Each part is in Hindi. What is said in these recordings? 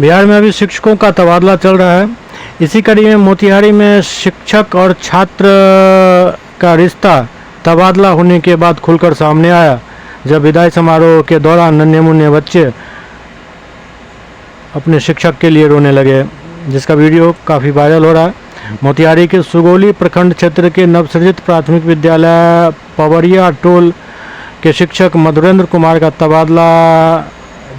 बिहार में अभी शिक्षकों का तबादला चल रहा है। इसी कड़ी में मोतिहारी में शिक्षक और छात्र का रिश्ता तबादला होने के बाद खुलकर सामने आया, जब विदाई समारोह के दौरान नन्हे मुन्ने बच्चे अपने शिक्षक के लिए रोने लगे, जिसका वीडियो काफ़ी वायरल हो रहा है। मोतिहारी के सुगौली प्रखंड क्षेत्र के नवसृजित प्राथमिक विद्यालय पवरिया टोल के शिक्षक मधुरेंद्र कुमार का तबादला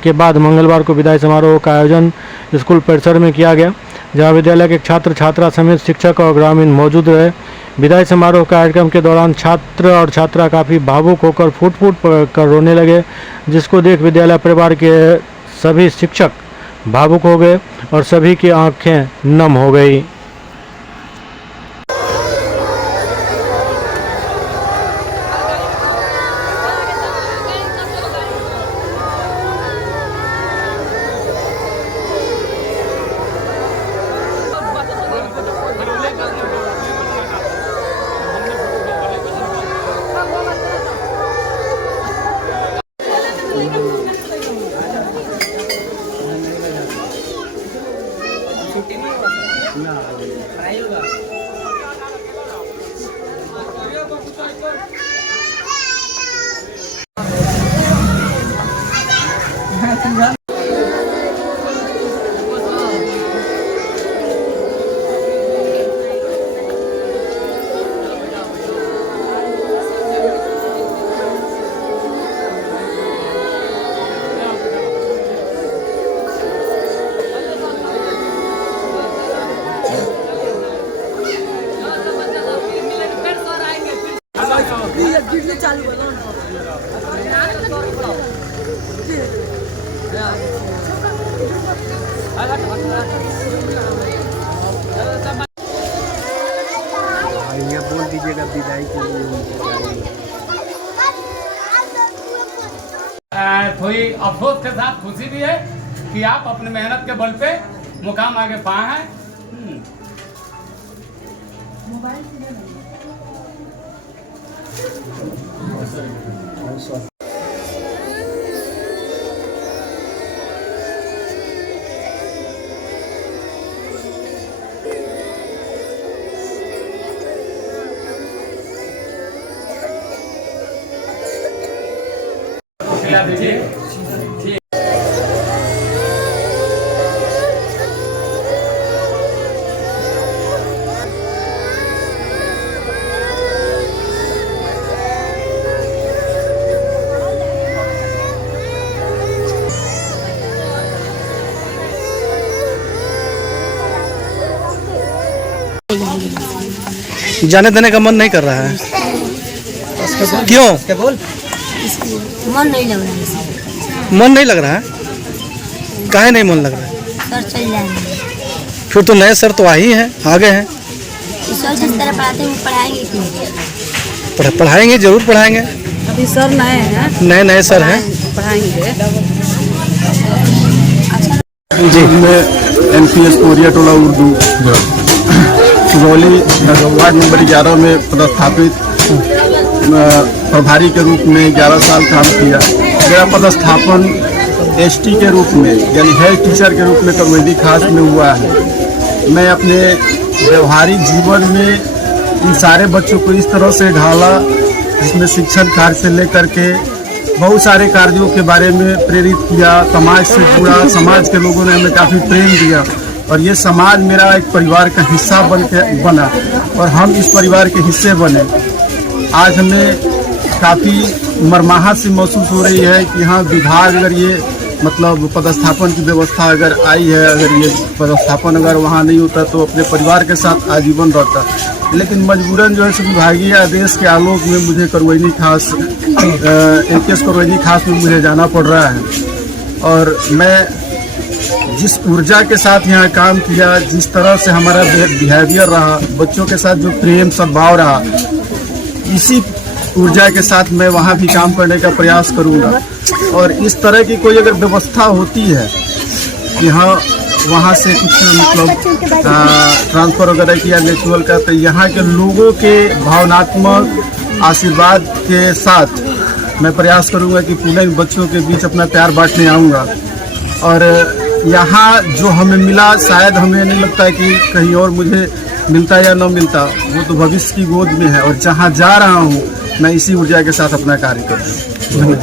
के बाद मंगलवार को विदाई समारोह का आयोजन स्कूल परिसर में किया गया, जहां विद्यालय के छात्र छात्रा समेत शिक्षक और ग्रामीण मौजूद रहे। विदाई समारोह कार्यक्रम के दौरान छात्र और छात्रा काफ़ी भावुक होकर फूट फूट कर रोने लगे, जिसको देख विद्यालय परिवार के सभी शिक्षक भावुक हो गए और सभी की आंखें नम हो गई। बोल दीजिएगा विदाई के लिए। थोड़ी अफसोस के साथ खुशी भी है कि आप अपनी मेहनत के बल पे मुकाम आगे पाए हैं। खिला दीजिए। जाने देने का मन नहीं कर रहा है, क्यों? मन नहीं लग रहा है। मन नहीं लग रहा है? काहे नहीं मन लग रहा है? सर चल जाएंगे। फिर तो नए सर तो आ ही हैं, आ गए हैं। सर जिस तरह पढ़ाते हैं पढ़ाएंगे क्यों? पढ़ाएंगे, जरूर पढ़ाएंगे। अभी सर नए हैं, नए सर हैं, पढ़ाएंगे। जी। मैं NPS पवरिया टोला उर्दू सुगौली वार्ड नंबर 11 में पदस्थापित प्रभारी के रूप में 11 साल काम किया। मेरा पदस्थापन ST के रूप में यानी हेड टीचर के रूप में करवेदी खास में हुआ है। मैं अपने व्यवहारिक जीवन में इन सारे बच्चों को इस तरह से ढाला, जिसमें शिक्षण कार्य से लेकर के बहुत सारे कार्यों के बारे में प्रेरित किया। समाज से जुड़ा, समाज के लोगों ने हमें काफ़ी प्रेम दिया और ये समाज मेरा एक परिवार का हिस्सा बना और हम इस परिवार के हिस्से बने। आज हमें काफ़ी मरमाहत सी महसूस हो रही है कि हाँ, विभाग अगर ये मतलब पदस्थापन की व्यवस्था अगर आई है, अगर ये पदस्थापन अगर वहाँ नहीं होता तो अपने परिवार के साथ आजीवन रहता। लेकिन मजबूरन जो है विभागीय आदेश के आलोक में मुझे करवैनी खास NPS करवैनी खास में मुझे जाना पड़ रहा है। और मैं जिस ऊर्जा के साथ यहाँ काम किया, जिस तरह से हमारा बिहेवियर रहा, बच्चों के साथ जो प्रेम सद्भाव रहा, इसी ऊर्जा के साथ मैं वहाँ भी काम करने का प्रयास करूँगा। और इस तरह की कोई अगर व्यवस्था होती है कि हाँ वहाँ से कुछ मतलब ट्रांसफ़र वगैरह किया नेचुरल का, तो यहाँ के लोगों के भावनात्मक आशीर्वाद के साथ मैं प्रयास करूँगा कि पुनः बच्चों के बीच अपना प्यार बांटने आऊँगा। और यहाँ जो हमें मिला शायद हमें नहीं लगता है कि कहीं और मुझे मिलता या न मिलता, वो तो भविष्य की गोद में है। और जहाँ जा रहा हूँ मैं इसी ऊर्जा के साथ अपना कार्य करूँ।